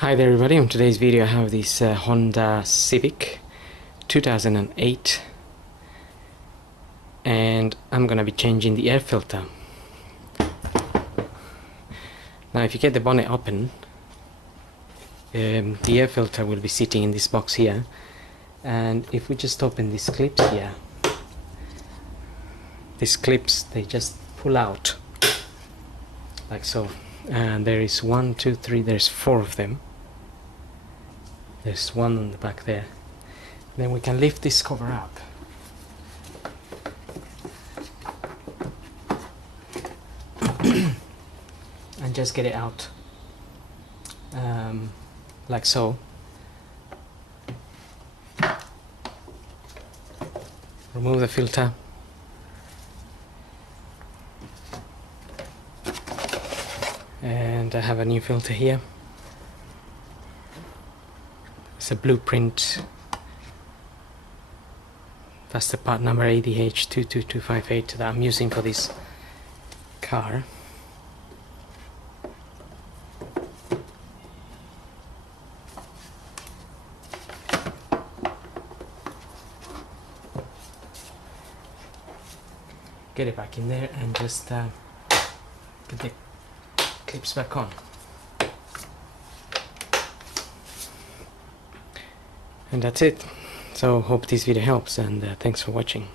Hi there everybody, in today's video I have this Honda Civic 2008 and I'm gonna be changing the air filter. Now if you get the bonnet open, the air filter will be sitting in this box here, and if we just open these clips here, these clips, they just pull out like so, and there is 1, 2, 3, there's 4 of them. There's one on the back there. Then we can lift this cover up. And just get it out. Like so. Remove the filter. And I have a new filter here. It's a blueprint. That's the part number ADH22258 that I'm using for this car. Get it back in there and just put the clips back on. And that's it. So hope this video helps, and thanks for watching.